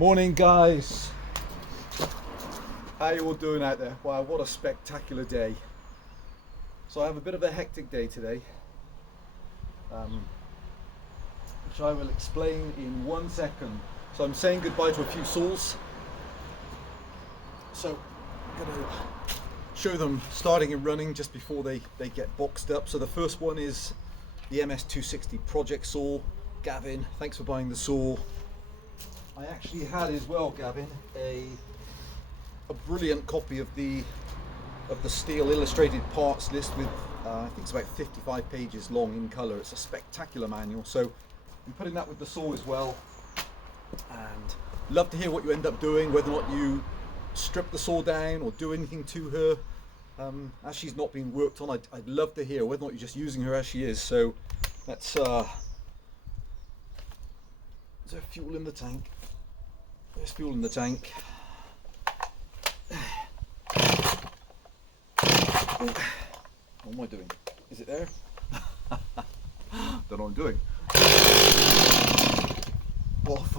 Morning guys, how you all doing out there? Wow, what a spectacular day. So I have a bit of a hectic day today, which I will explain in 1 second. So I'm saying goodbye to a few saws, so I'm going to show them starting and running just before they get boxed up. So the first one is the MS 260 project saw. Gavin, thanks for buying the saw. I actually had as well, Gavin, a brilliant copy of the Stihl illustrated parts list with I think it's about 55 pages long in colour. It's a spectacular manual, so I'm putting that with the saw as well. And love to hear what you end up doing, whether or not you strip the saw down or do anything to her. As she's not being worked on, I'd love to hear whether or not you're just using her as she is. So that's is there fuel in the tank? There's fuel in the tank. What am I doing? Is it there? Don't know what I'm doing. Off.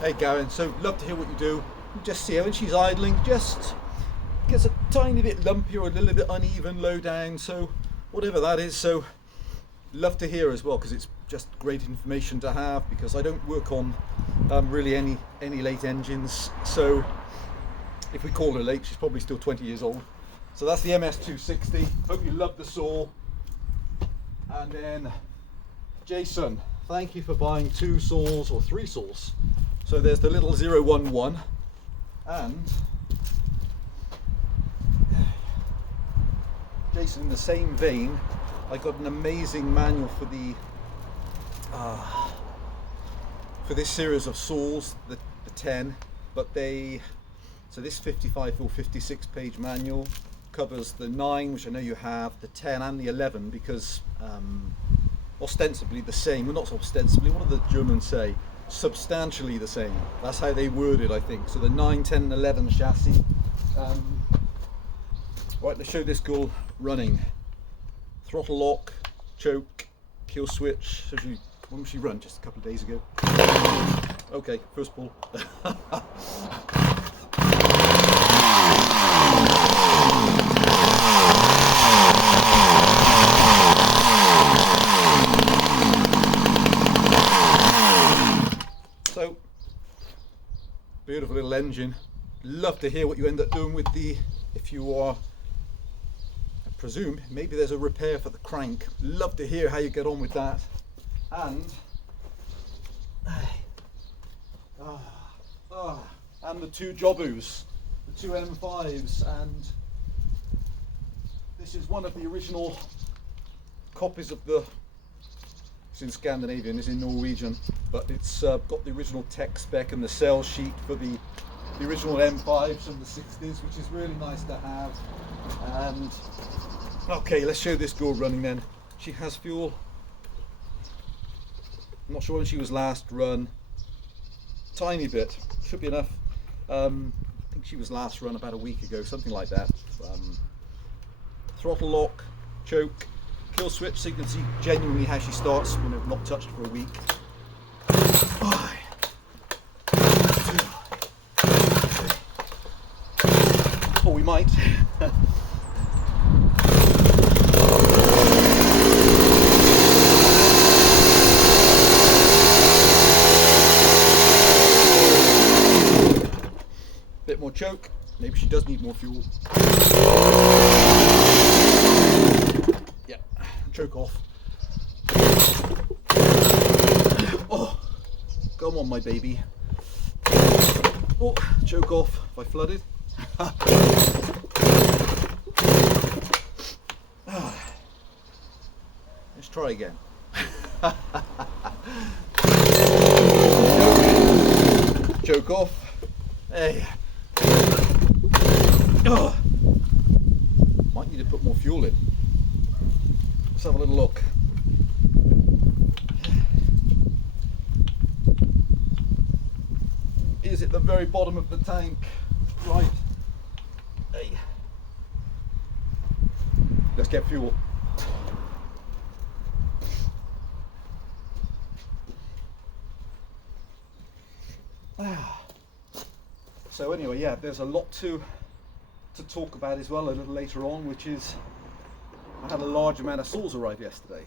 Hey Gavin, so love to hear what you do. You just see her when she's idling, just gets a tiny bit lumpy or a little bit uneven low down, so whatever that is. So love to hear as well, because it's just great information to have, because I don't work on really any late engines. So if we call her late, she's probably still 20 years old. So that's the MS 260. Hope you love the saw. And then Jason, thank you for buying 2 saws or 3 saws. So there's the little 011, and Jason, in the same vein, I got an amazing manual for the for this series of saws, the 10, but so this 55 or 56 page manual covers the 9, which I know you have, the 10 and the 11, because ostensibly the same, well not ostensibly, what do the Germans say? Substantially the same. That's how they word it, I think. So the 9, 10 and 11 chassis. Right, let's show this girl running. Throttle lock, choke, kill switch. So when was she run? Just a couple of days ago. Okay, first pull. So, beautiful little engine. Love to hear what you end up doing with the, if you are, I presume, maybe there's a repair for the crank. Love to hear how you get on with that. And, and the 2 Jobus, the 2 M5s, and this is one of the original copies of the, it's in Scandinavian, it's in Norwegian, but it's got the original tech spec and the sales sheet for the original M5s from the 60s, which is really nice to have. And okay, let's show this girl running then. She has fuel. I'm not sure when she was last run. Tiny bit, should be enough. I think she was last run about a week ago, something like that. Throttle lock, choke, kill switch, so you can see genuinely how she starts when it's not touched for a week. Or we might. Maybe she does need more fuel. Yeah, choke off. Oh, come on, my baby. Oh, choke off. Have I flooded? Let's try again. Choke off. Hey. Oh. Might need to put more fuel in. Let's have a little look. Is it the very bottom of the tank? Right. Hey. Let's get fuel. So anyway, yeah, there's a lot to talk about as well a little later on, which is I had a large amount of saws arrive yesterday.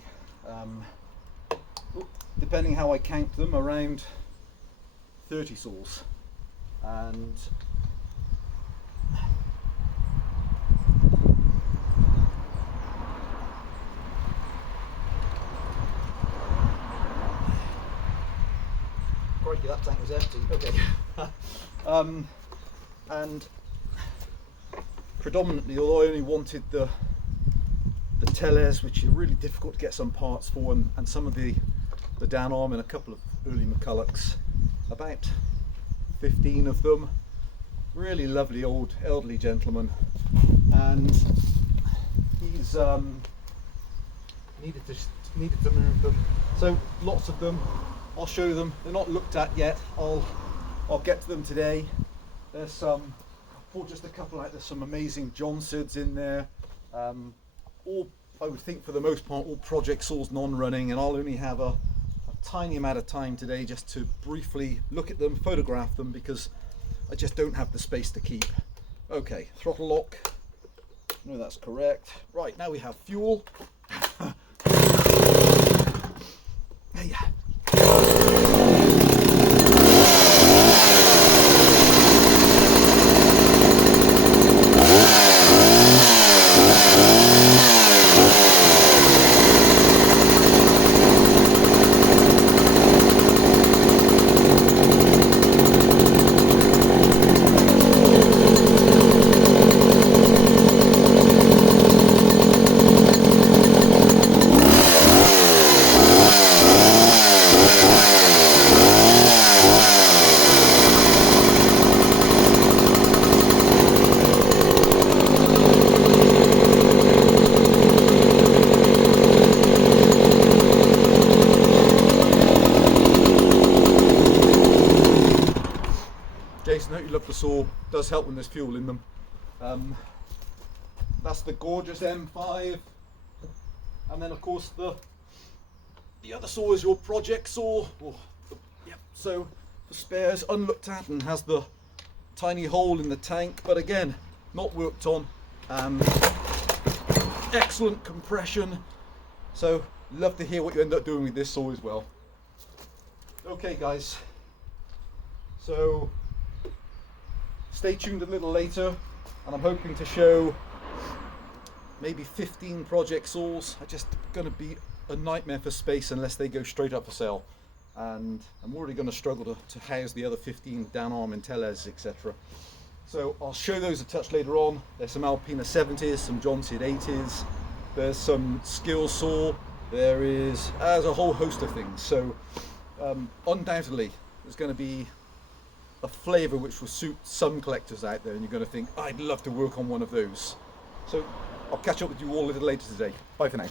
Depending how I count them, around 30 saws. And crikey, that tank was empty. Okay. And predominantly, although I only wanted the tellers, which are really difficult to get some parts for, and some of the down arm and a couple of early McCullochs, about 15 of them, really lovely old elderly gentleman, and he's needed to move them, so lots of them. I'll show them. They're not looked at yet. I'll get to them today. There's some, I pulled just a couple out. There's some amazing Johnstons in there. All, I would think for the most part, all project saws non-running, and I'll only have a tiny amount of time today just to briefly look at them, photograph them, because I just don't have the space to keep. Okay, throttle lock. No, that's correct. Right, now we have fuel. Hey. Jason, I hope you love the saw. It does help when there's fuel in them. That's the gorgeous M5, and then of course the other saw is your project saw. Yep. So for spares, unlooked at, and has the tiny hole in the tank, but again, not worked on. Excellent compression. So love to hear what you end up doing with this saw as well. Okay, guys. So stay tuned a little later, and I'm hoping to show maybe 15 project saws. Are just going to be a nightmare for space unless they go straight up for sale, and I'm already going to struggle to house the other 15 down arm and tellers, etc. So I'll show those a touch later on. There's some Alpina 70s, some Johnson 80s, there's some Stihl saw, there's a whole host of things. So undoubtedly there's going to be a flavour which will suit some collectors out there, and you're going to think, I'd love to work on one of those. So I'll catch up with you all a little later today. Bye for now.